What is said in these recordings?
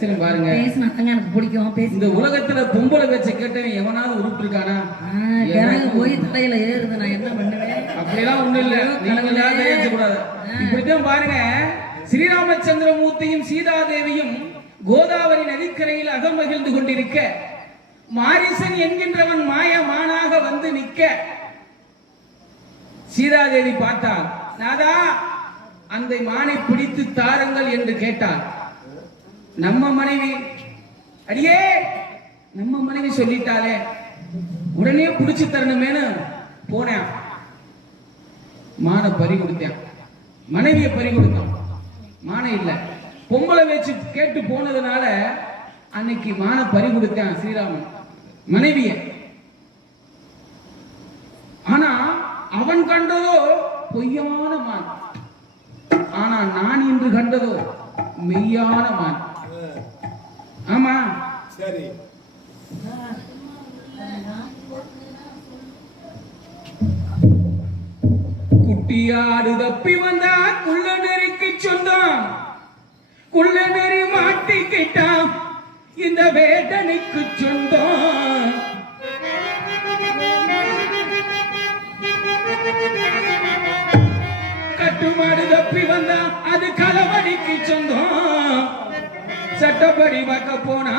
பேசுறேன் பாருங்க. பேசினா தாங்க எனக்கு பிடிக்கும் பேசு இந்த உலகத்துல பொம்பளை பேச்ச கேட்டவன் எவனாவது உருட்டு இருக்கானா போய் தலையில ஏறுது நான் என்ன பண்ணுவேன்? அப்படிலாம் ஒண்ணும் இல்ல. நீங்க கூடாது. இப்படித்தான் பாருங்க. ஸ்ரீராமச்சந்திரமூர்த்தியும் சீதாதேவியும் கோதாவரி நதிக்கரையில் அகமகிழ்ந்து கொண்டிருக்க மாரிசன் என்கின்றவன் மாயமானாக வந்து நிற்க சீதாதேவி பார்த்தாள். நாதா அந்த மானை பிடித்து தாருங்கள் என்று கேட்டாள். நம்ம மனைவி. அடியே! நம்ம மனைவி சொல்லிட்டாலே உடனே புடிச்சு தரணுமேனு போனேன். மானை பறி கொடுத்தேன். மனைவியை பறி கொடுத்தான் மானை இல்ல. பொம்பளை வச்சு கேட்டு போனதுனால அன்னைக்கு மானை பறி கொடுத்தேன் ஸ்ரீராமன். மனைவிய. ஆனா அவன் கண்டதோ பொய்யான மான். ஆனா நான் இன்று கண்டதோ மெய்யான மான். ஆமா. சரி. குட்டியாடு தப்பி வந்தா குள்ள நெறிக்கு சொந்தம். குள்ள நெறி மாட்டிக்கிட்டான் இந்த வேதனைக்கு சொந்தம். கட்டுமாடு தப்பி வந்தா அது களவடிக்கு சொந்தம். சட்டப்படி பார்க்க போனா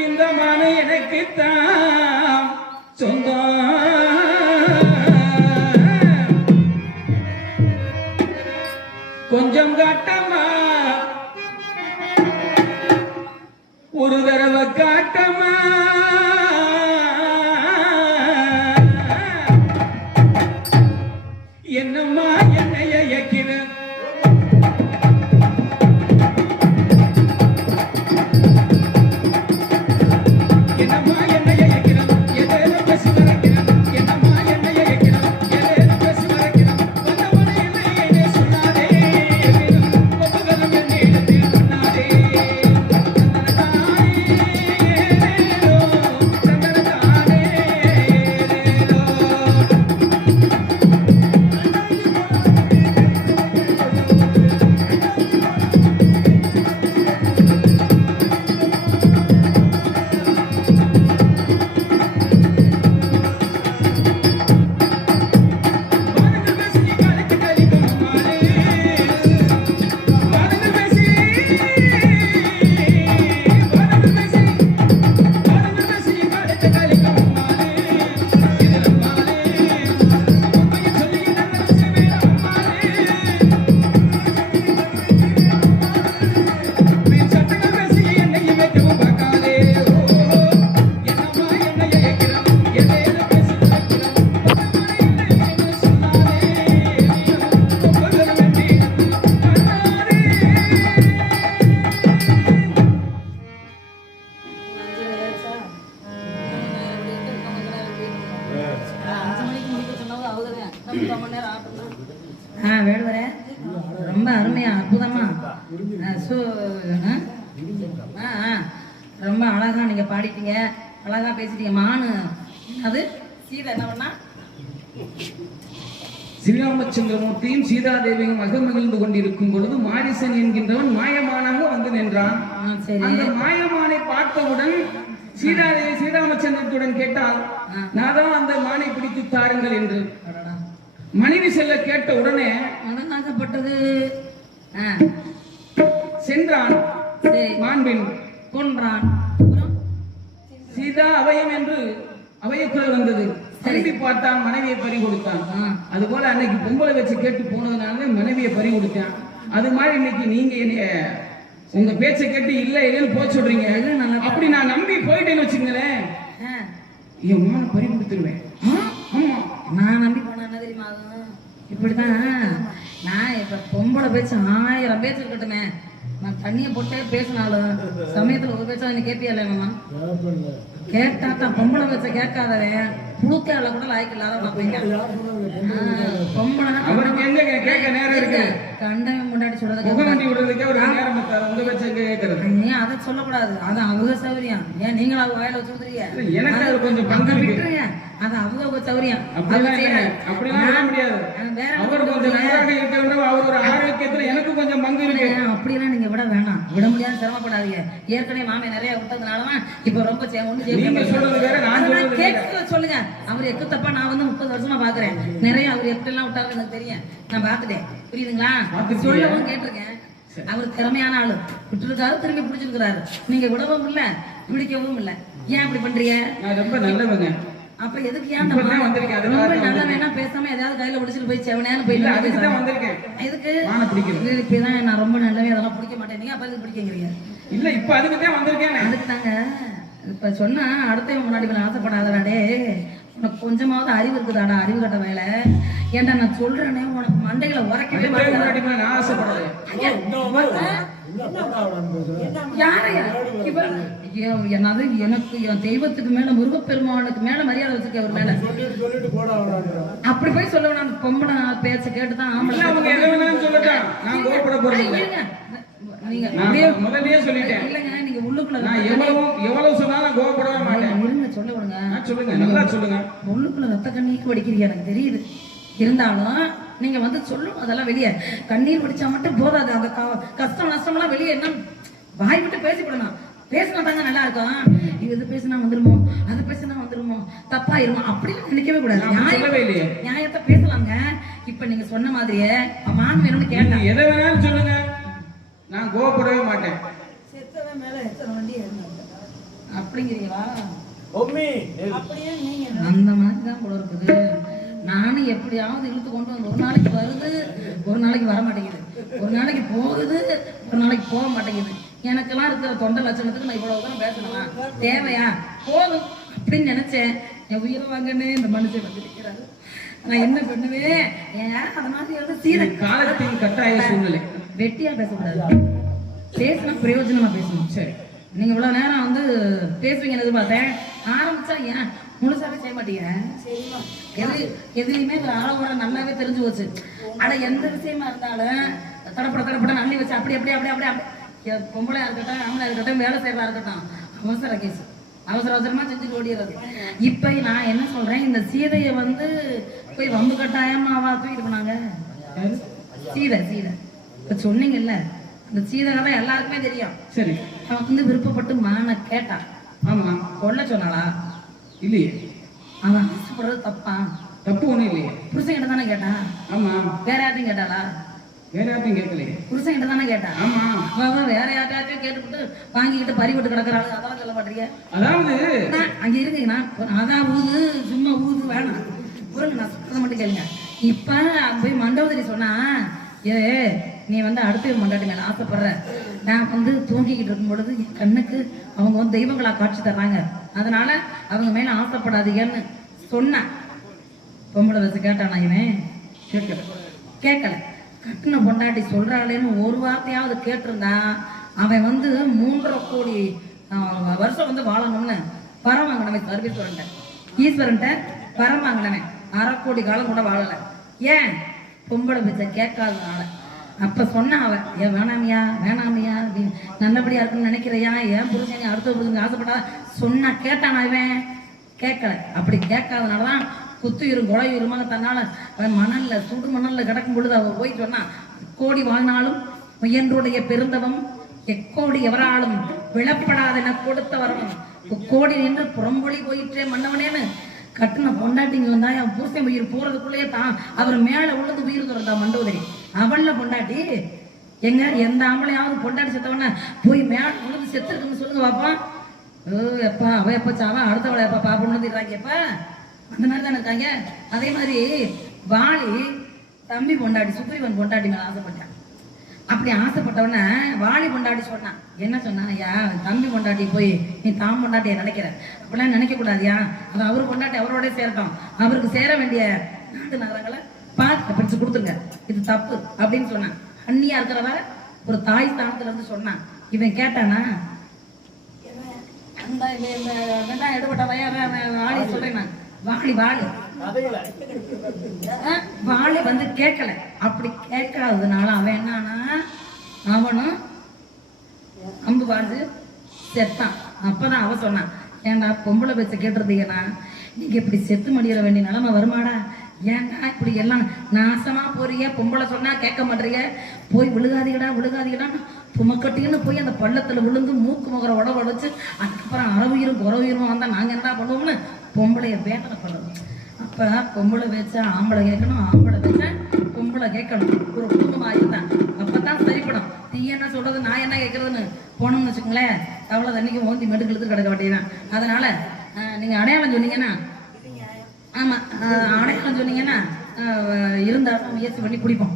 இந்த மனை எனக்கு தான் சொந்தம். கொஞ்சம் கட்டம் ஸ்ரீராமச்சந்திரமூர்த்தியும் சீதாதேவியும் அகமகிழ்ந்து கொண்டிருக்கும் பொழுது மாரிசன் என்கின்றவன் மாயமானாக வந்து நின்றான். அந்த மாயமானை பார்த்தவுடன் சீதாதேவி ஸ்ரீராமச்சந்திரத்துடன் கேட்டால் நான் தான் அந்த மானை பிடித்து தாருங்கள் என்று. மனைவி செல்ல கேட்ட உடனே ஆ, சென்றான். மாண்பின் கொன்றான். சீதா அவயம் என்று அவயக்குரல் வந்தது. திரும்பி பார்த்தான் மனைவியை பறி கொடுத்தான். அது போல அன்னைக்கு பொம்பளை வச்சு கேட்டு போனதுனால மனைவியை பறி கொடுத்தேன். அது மாதிரி இன்னைக்கு நீங்க என்னைய உங்க பேச்சை கேட்டு இல்ல இல்லைன்னு போக சொல்றீங்க. அப்படி நான் நம்பி போயிட்டேன்னு வச்சுங்களேன் என் மான பறி கொடுத்துருவேன். ஆமா. நான் நம்பி போனா என்ன தெரியுமா? இப்படிதான் நான் இப்ப பொம்பளை பேச்சு ஆயிரம் பேச்சு இருக்கட்டுமே. நான் தண்ணியை போட்டே பேசினாலும் சமயத்துல ஒரு பேச்சா நீ கேட்பியா இல்லைங்கம்மா கேட்டா தான் பொம்பளை பேச்ச கேட்காதவன் புழுக்கால கூட லாய்க்கு இல்லாத பொம்பளை அவருக்கு எங்க கேட்க நேரம் இருக்கு கண்டவன் முன்னாடி சொல்றத நீ அதை சொல்லக்கூடாது. அது அவங்க சௌகரியம் ஏன் நீங்களும் அவங்க வாயில வச்சு ஊத்துறீங்க எனக்கு அது கொஞ்சம் பங்கு விட்டுருங்க. அது அவங்க சௌரியம். அப்படிலாம் முடியாது. வேற அவர் கொஞ்சம். நன்றாக அவர் ஒரு ஆரோக்கியத்துல எனக்கு கொஞ்சம் பங்கு இருக்கு. அப்படிலாம் நீங்க விட வேணாம். விட முடியாது சிரமப்படாதீங்க. ஏற்கனவே மாமே நிறைய விட்டதுனாலதான் இப்ப ரொம்ப. கேட்க சொல்லுங்க. அவர் எக்கு தப்பா நான் வந்து முப்பது வருஷமா பாக்குறேன். நிறைய அவர் எப்படி எல்லாம் விட்டாரு எனக்கு தெரியும். நான் பாத்துட்டேன். புரியுதுங்களா? சொல்லவும் கேட்டிருக்கேன். அவர் திறமையான ஆளு. விட்டுருக்காரு திரும்பி பிடிச்சிருக்கிறாரு. நீங்க விடவும் இல்ல பிடிக்கவும் இல்ல. ஏன் அப்படி பண்றீங்க? ரொம்ப நல்லவங்க. அப்ப எதுக்கு ஏன் இப்பதான் நம்ம- வந்திருக்கேன், அதுக்காக ரொம்ப தான் நல்ல வேணா பேசாம ஏதாவது கையில பிடிச்சிட்டு போய் செவனேன்னு போய் அதுக்கு தான். வந்திருக்கேன். எதுக்கு? இப்பதான் நான் ரொம்ப நல்லவே அதெல்லாம் பிடிக்க மாட்டேன். அப்ப எதுக்கு பிடிக்கங்கிறீங்க இல்ல இப்ப அதுக்கு தான் வந்திருக்கேன் அதுக்கு தாங்க இப்ப சொன்னா அடுத்தவன் முன்னாடி மேல ஆசைப்படாதடாடே உனக்கு கொஞ்சமாவது அறிவு இருக்குதாடா அறிவு கட்ட வேலை. ஏன்டா நான் சொல்றேனே உனக்கு மண்டையில உரைக்கவே மாட்டேன் என்னது? எனக்கு என் தெய்வத்துக்கு மேல முருகப்பெருமானுக்கு மேல மரியாதை வச்சிருக்கேன் ஒரு மேல. சொல்லிட்டு சொல்லிட்டு போட வேணாம் அப்படி போய் சொல்ல நான் பேச்ச கேட்டுதான் ஆம்பளை அவங்க எதை வேணாலும் சொல்லட்டும். நான் கோபப்பட போறது இல்ல. இருங்க. நீங்க முதல்லயே சொல்லிட்டேன். இல்லைங்க நீங்க உள்ளுக்குள்ள நான் எவ்வளவு எவ்வளவு சொன்னாலும் கோபப்படவே மாட்டேன். சொல்லுங்க. நல்லா சொல்லுங்க. உள்ளுக்குள்ள ரத்த கண்ணீர் வடிக்கிறீங்க எனக்கு தெரியுது. இருந்தாலும் நீங்க வந்து சொல்லணும் அதெல்லாம் வெளியே. கண்ணீர் வடிச்சா மட்டும் போதாது. அந்த க- கஷ்டம் நஷ்டம்லாம் வெளியே என்ன? வாய் விட்டு பேசிவிடணும் பேசினா தாங்க நல்லா இருக்கும். இது இது பேசினா வந்துருமோ? அது பேசினா வந்துருமோ? தப்பாயிருமோ அப்படின்னு நினைக்கவே கூடாது. நியாயத்தை பேசலாங்க. இப்ப நீங்க சொன்ன மாதிரியே மான் வேணும்னு கேட்டேன் நீங்க எதை வேணாலும் சொல்லுங்க. நான் கோபப்படவே மாட்டேன். அப்படிங்கிறீங்களா? மம்மி அந்த மாதிரி தான் போல இருக்குது. எப்படியாவது இழுத்து கொண்டு வந்து ஒரு நாளைக்கு வருது ஒரு நாளைக்கு வர மாட்டேங்குது. ஒரு நாளைக்கு போகுது ஒரு நாளைக்கு போக மாட்டேங்குது. எனக்கெல்லாம் இருக்கிற தொண்டை லட்சணத்துக்கு நான் இவ்வளவு தூரம் பேசணுமா? தேவையா? போதும் அப்படின்னு நினைச்சேன். என் உயிரை வாங்கன்னு இந்த மனுஷன் வந்து நிற்கிறாரு நான் என்ன பண்ணுவேன்? ஏன் அது மாதிரி வந்து சீரை காலத்தின் கட்டாய சூழ்நிலை. வெட்டியா பேசக்கூடாது. பேசினா பிரயோஜனமா பேசணும். சரி. நீங்க இவ்வளவு நேரம் வந்து பேசுவீங்கன்னு எதிர்பார்த்தேன். ஆரம்பிச்சா ஏன்? முழுசாவே செய்ய மாட்டீங்க? எது எதுலையுமே ஒரு அறகுறை நல்லாவே தெரிஞ்சு போச்சு. ஆனா எந்த விஷயமா இருந்தாலும் தடப்பட தடப்பட நள்ளி வச்சு அப்படி அப்படி அப்படி அப்படி பொம்பளையா இருக்கட்டும் ஆம்பளை இருக்கட்டும் வேலை செய்யறதா இருக்கட்டும் அவசர கேஸ் அவசர அவசரமா செஞ்சுட்டு ஓடிடுறது. இப்ப நான் என்ன சொல்றேன் இந்த சீதையை வந்து போய் வம்பு கட்டாயமா அவா தூக்கிட்டு போனாங்க? சீதை சீதை. இப்ப சொன்னீங்கல்ல அந்த சீதை கதை எல்லாருக்குமே தெரியும். சரி. அவன் வந்து விருப்பப்பட்டு மானை கேட்டான் ஆமா கொல்ல சொன்னாளா? இல்லையே? அவன் ஆசைப்படுறது தப்பா? தப்பு ஒண்ணும் இல்லையே? புருஷன்கிட்ட தானே கேட்டான் ஆமா. வேற யார்ட்டையும் கேட்டாளா? வேற யார்ட்டையும் கேட்கலையே. புருஷன்கிட்ட தானே கேட்டான் ஆமா. அவன் வேற யார்ட்டாச்சும் கேட்டுவிட்டு வாங்கிக்கிட்டு பறிவிட்டு கிடக்குறாள் அதெல்லாம் சொல்ல மாட்டீங்க? அதாவது அங்க இருக்குங்கண்ணா அதான் ஊது சும்மா ஊது வேணாம். புரியுங்க நான் சொல்றதை மட்டும் கேளுங்க. இப்ப போய் மண்டபத்திரி சொன்னா ஏ நீ வந்து அடுத்த மண்டாட்டி மேல ஆசைப்படுற. நான் வந்து தூங்கிக்கிட்டு இருக்கும் பொழுது என் கண்ணுக்கு அவங்க வந்து தெய்வங்களா காட்சி தர்றாங்க. அதனால அவங்க மேல ஆசைப்படாதீங்கன்னு சொன்னேன். பொம்பளை வச்சு கேட்டானா இவன் கேட்கல. கேட்கல. கட்டின பொண்டாட்டி சொல்றாளேன்னு ஒரு வார்த்தையாவது கேட்டிருந்தா அவன் வந்து மூன்றரை கோடி வருஷம் வந்து வாழணும்னு பரம் வாங்கினவன் சர்வீஸ்வரன்ட்ட. ஈஸ்வரன்ட்ட பரம் வாங்கினவன் அரை கோடி காலம் கூட வாழலை. ஏன்? பொம்பளை பிச்சை கேட்காதனால அப்ப சொன்னா அவ ஏன் வேணாமியா வேணாமியா அப்படின்னு நல்லபடியா இருக்குன்னு நினைக்கிறையா? ஏன் புருஷன் நீ அடுத்த புருஷனுக்கு ஆசைப்பட்டா? சொன்னா கேட்டானா இவன். கேட்கல. அப்படி கேட்காதனாலதான் குத்துயிரும் குலையுருமாக தன்னால அவன் மணல்ல சுடு மணல்ல கிடக்கும் பொழுது அவ போய் சொன்னா கோடி வாழ்நாளும் முயன்றுடைய பெருந்தவம் எக்கோடி எவராலும் விழப்படாதென கொடுத்த வரணும் கோடி நின்று புறம்பொழி போயிற்றே மன்னவனேன்னு கட்டின பொண்டாட்டிங்க வந்தா என் பூசை உயிர் போறதுக்குள்ளேயே தான் அவர் மேல உழுந்து உயிர் துறந்தா மண்டோதரி. அவள்ல பொண்டாட்டி. எங்க எந்த ஆம்பளையாவது பொண்டாட்டி செத்தவன போய் மேல உனக்கு செத்துருக்குன்னு சொல்லுங்க பாப்பா. ஓ எப்பா அவ எப்ப சாவா? அடுத்தவளை எப்ப பாப்போம்னு வந்துடுறாங்க எப்ப? அந்த மாதிரி தானே இருக்காங்க. அதே மாதிரி வாலி தம்பி பொண்டாட்டி சுக்ரீவன் பொண்டாட்டி மேல ஆசைப்பட்டான். அப்படி ஆசைப்பட்டவன வாலி பொண்டாட்டி சொன்னான். என்ன சொன்னான்? ஐயா தம்பி பொண்டாட்டி போய் நீ தாம் பொண்டாட்டிய நினைக்கிற. அப்படிலாம் நினைக்க கூடாதியா அது அவர் பொண்டாட்டி அவரோட சேரட்டும். அவருக்கு சேர வேண்டிய நாட்டு நகரங்களை பார்த்து பிடிச்சு கொடுத்துருங்க. இது தப்பு அப்படின்னு சொன்னான். அண்ணியா இருக்கிறவ ஒரு தாய் ஸ்தானத்துல இருந்து சொன்னான். இவன் கேட்டானா? அந்த இந்த- இந்த வெங்காயம் எடுபட்ட வயற வாளி சொல்றேன் நான். வாளி வாளி கதைகளை வாளி வந்து கேட்கல. அப்படி கேட்காததுனால அவன் என்னன்னா அவனும் அம்பு வாழ்ந்து செத்தான். அப்பதான் அவ சொன்னான் ஏன்டா பொம்பளை பேச்ச கேட்டிருந்தீங்கன்னா நீங்க இப்படி செத்து மடியிட வேண்டிய நிலைமை வருமாடா? ஏன்டா இப்படி எல்லாம் நாசமா போறிய? பொம்பளை சொன்னா கேட்க மாட்டீங்க போய் விழுகாதீங்கடா விழுகாதீங்கடா. புமக்கட்டின்னு போய் அந்த பள்ளத்துல விழுந்து மூக்கு முகர உடம்பு உடைச்சு அதுக்கப்புறம் அறவுயிரும் குறவுயிரும் வந்தா நாங்க என்ன பண்ணுவோம்னு பொம்பளைய வேதனை பண்ணணும் அப்ப பொம்பளை வச்சா ஆம்பளை கேட்கணும் ஆம்பளை வச்சா பொம்பளை கேட்கணும். ஒரு குடும்பம் ஆயிருந்தான் அப்பதான் சரிப்படும். நீ என்ன சொல்றது நான் என்ன கேட்கறதுன்னு? போனோம்னு வச்சுக்கோங்களேன். தவளை தண்ணிக்கு ஓந்தி மெடுக்கு கிடக்க வேண்டியதான் அதனால நீங்க அடையாளம் சொன்னீங்கன்னா ஆமா அடையாளம் சொன்னீங்கன்னா அஹ், இருந்தா முயற்சி பண்ணி குடிப்போம்.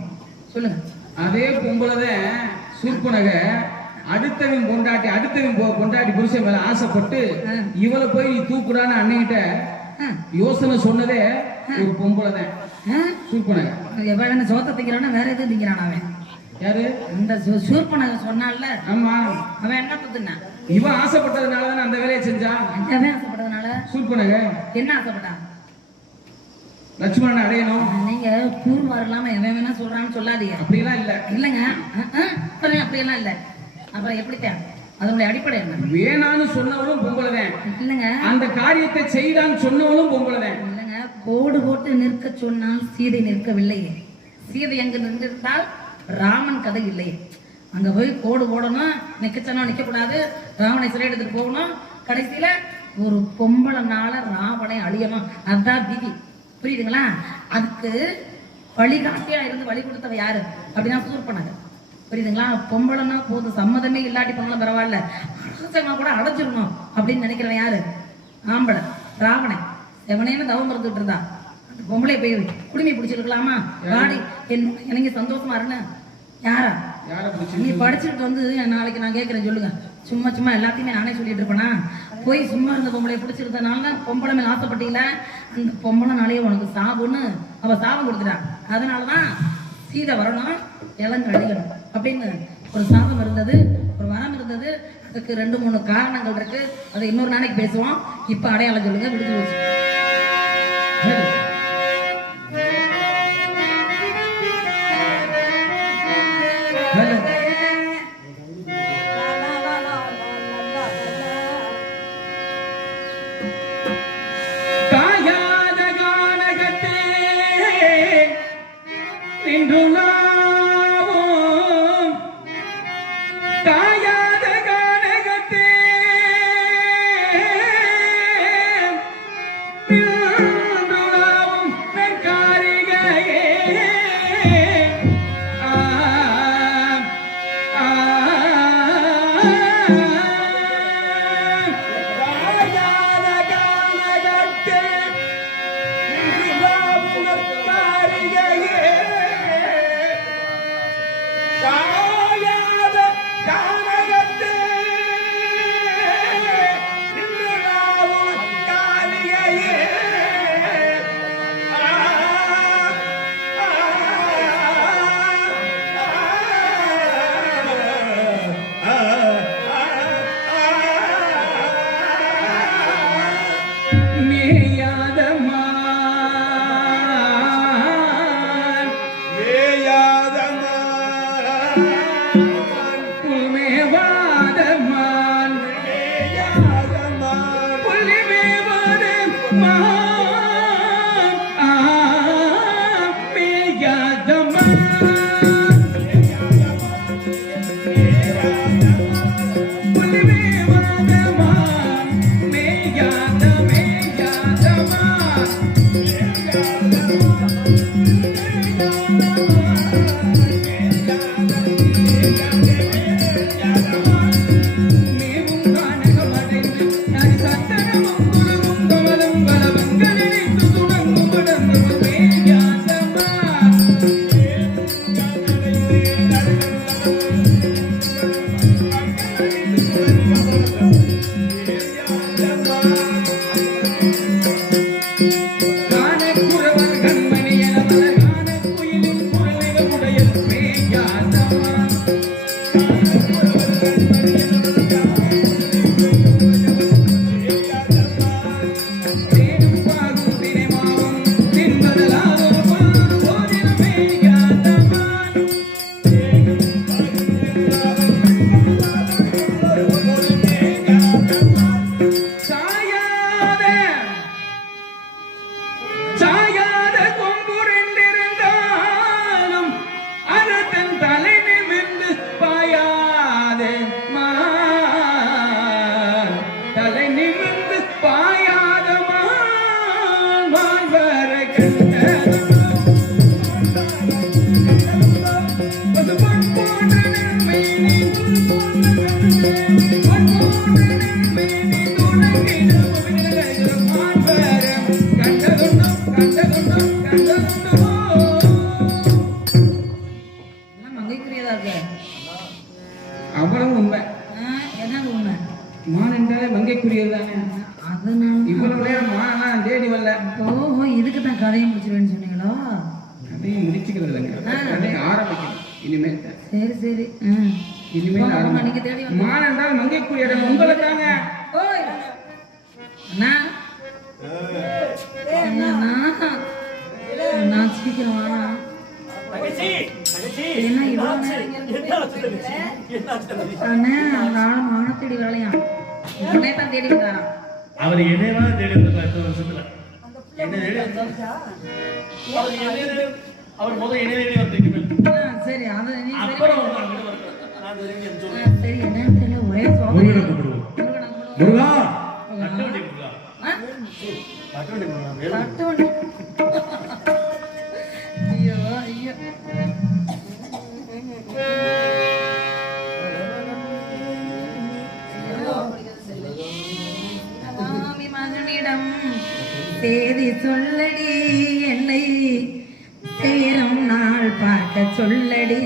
சொல்லுங்க. அதே பொம்பளைதான் சூர்பனக அடுத்தவன் பொண்டாட்டி அடுத்தவன் பொண்டாட்டி புருஷன் மேல ஆசைப்பட்டு இவளை போய் நீ தூக்குடான்னு அண்ணன்கிட்ட யோசனை சொன்னதே ஒரு பொம்பளை தான் சூர்பனக. எவன் சோத்த திங்கிறானா வேற எதுவும் திங்கிறான் அவன்? யாரு? இந்த சூர்பனக சொன்னான்ல. ஆமா. அவன் என்ன தின்னான் இவன் ஆசைப்பட்டதுனால தானே அந்த வேலையை செஞ்சா அவன் ஆசைப்பட்டதுனால? சூர்பனக. என்ன ஆசைப்பட்டான்? லட்சுமணன் அடையணும். நீங்க கூறுவார் இல்லாம எவன் வேணா சொல்றான்னு சொல்லாதீங்க. அப்படிலாம் இல்ல. இல்லைங்க. அப்படியெல்லாம் இல்லை. அப்புறம் எப்படித்தான்? அதனுடைய அடிப்படை என்ன? வேணான்னு சொன்னவளும் பொம்பளை தான் இல்லைங்க. அந்த காரியத்தை செய்தான்னு சொன்னவளும் பொம்பளை தான் இல்லைங்க. கோடு போட்டு நிற்க சொன்னால் சீதை நிற்கவில்லையே சீதை எங்க நின்றிருந்தால் ராமன் கதை இல்லையே அங்க போய் கோடு போடணும். நிக்க சொன்னா நிக்க கூடாது ராவனை சிறை எடுத்துட்டு போகணும். கடைசியில ஒரு பொம்பளைனால ராவனை அழியணும். அதுதான் விதி. புரியுதுங்களா? அதுக்கு வழிகாட்டியா இருந்து வழி கொடுத்தவ யாரு? அப்படின்னா சூர்பனகர் புரியுதுங்களா? பொம்பளைன்னா போதும். சம்மதமே இல்லாட்டி பண்ணலாம் பரவாயில்ல. அரசமா கூட அடைச்சிடணும் அப்படின்னு நினைக்கிறவன் யாரு? ஆம்பளை. ராவணன். செவனேன்னு தவம் இருந்துட்டு இருந்தா. அந்த பொம்பளை போய் குடுமி பிடிச்சிருக்கலாமா? வாடி என் எனக்கு சந்தோஷமா இருன்னு? யாரா? நீ படிச்சுட்டு வந்து நாளைக்கு நான் கேட்கறேன் சொல்லுங்க. சும்மா சும்மா எல்லாத்தையுமே நானே சொல்லிட்டு இருப்பேனா? போய் சும்மா இருந்த பொம்பளை பிடிச்சிருந்தனால தான் பொம்பளை மேல ஆசைப்பட்டீங்கள? அந்த பொம்பளைனாலேயே உனக்கு சாவுன்னு அவ சாபம் கொடுத்துட்டா. அதனாலதான் சீதை வரணும் இளங்க அழியணும் அப்படின்னு ஒரு சாபம் இருந்தது ஒரு வரம் இருந்தது. அதுக்கு ரெண்டு மூணு காரணங்கள் இருக்கு. அதை இன்னொரு நாளைக்கு பேசுவோம். இப்ப அடையாளம் சொல்லுங்க விடுத்து மானத்தேடி வரலையாம் தேடி வந்தாராம். அவர் என்னையவா தேடி வந்தார் எத்தனை வருஷத்துல? என்ன தேடி அவர் முதல் என்ன தேடி வந்தீங்க சரி அதை நீ அப்புறம் சரி என்ன முருகா! அட்டவணை முருகா. சொல்லடி.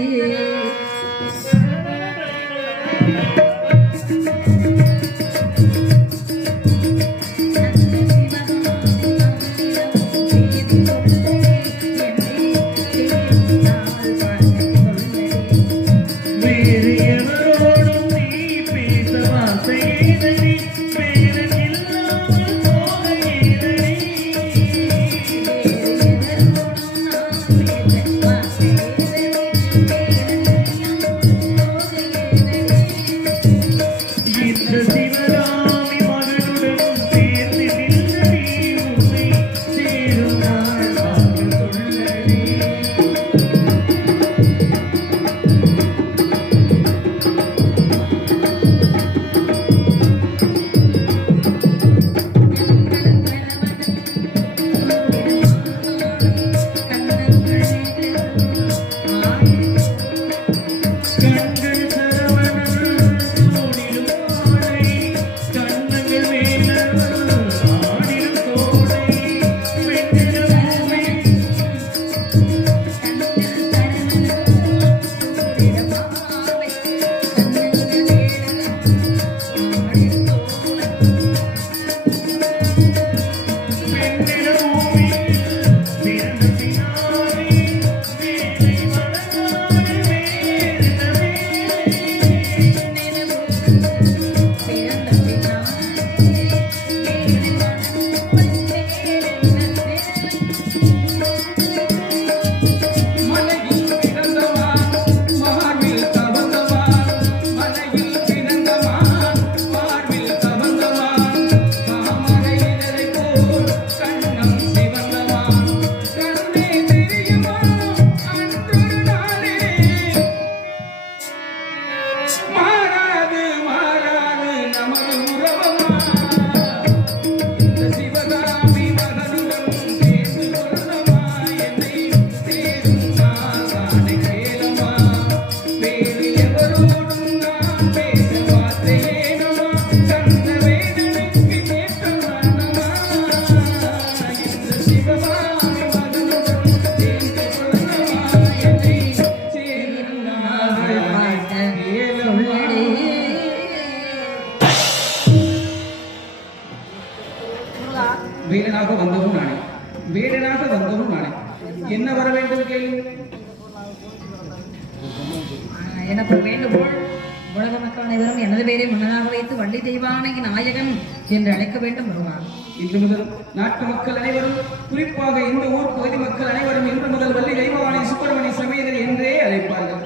இன்று முதல் நாட்டு மக்கள் அனைவரும் குறிப்பாக இந்த ஊர் பகுதி மக்கள் அனைவரும் இன்று முதல் வள்ளி தெய்வவாணி சுப்பிரமணிய சமேதர் என்றே அழைப்பார்கள்.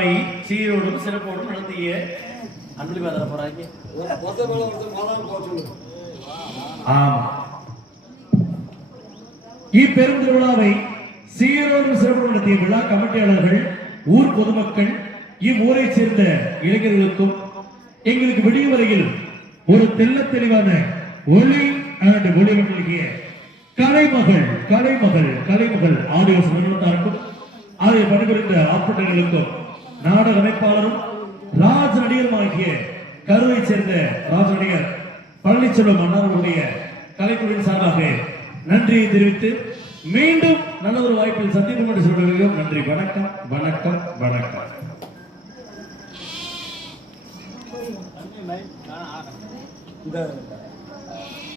இப்பெரும் சீரோடும் சிறப்போடும் நடத்திய அன்பளி தர போறாங்க ஆமா. இப்பெரும் திருவிழாவை சீரோடும் சிறப்போடும் நடத்திய விழா கமிட்டியாளர்கள் ஊர் பொதுமக்கள் இவ்வூரை சேர்ந்த இளைஞர்களுக்கும் எங்களுக்கு விடிய வரையில் ஒரு தெல்ல தெளிவான ஒளி அண்ட் ஒளி ஒளிமண்டலிய கலைமகள் கலைமகள் கலைமகள் ஆடியோ சமூகத்தாருக்கும் அதை பணிபுரிந்த ஆர்ப்பாட்டங்களுக்கும் நாடக அமைப்பாளரும் ராஜ நடிகருமாகிய கருவை சேர்ந்த ராஜ நடிகர் பழனிச்செல்வம் அண்ணாவுடைய கலைக்குழுவின் சார்பாக நன்றியை தெரிவித்து மீண்டும் நல்ல ஒரு வாய்ப்பில் சந்திக்கும் என்று சொல்வதிலும் நன்றி வணக்கம் வணக்கம் வணக்கம். இந்த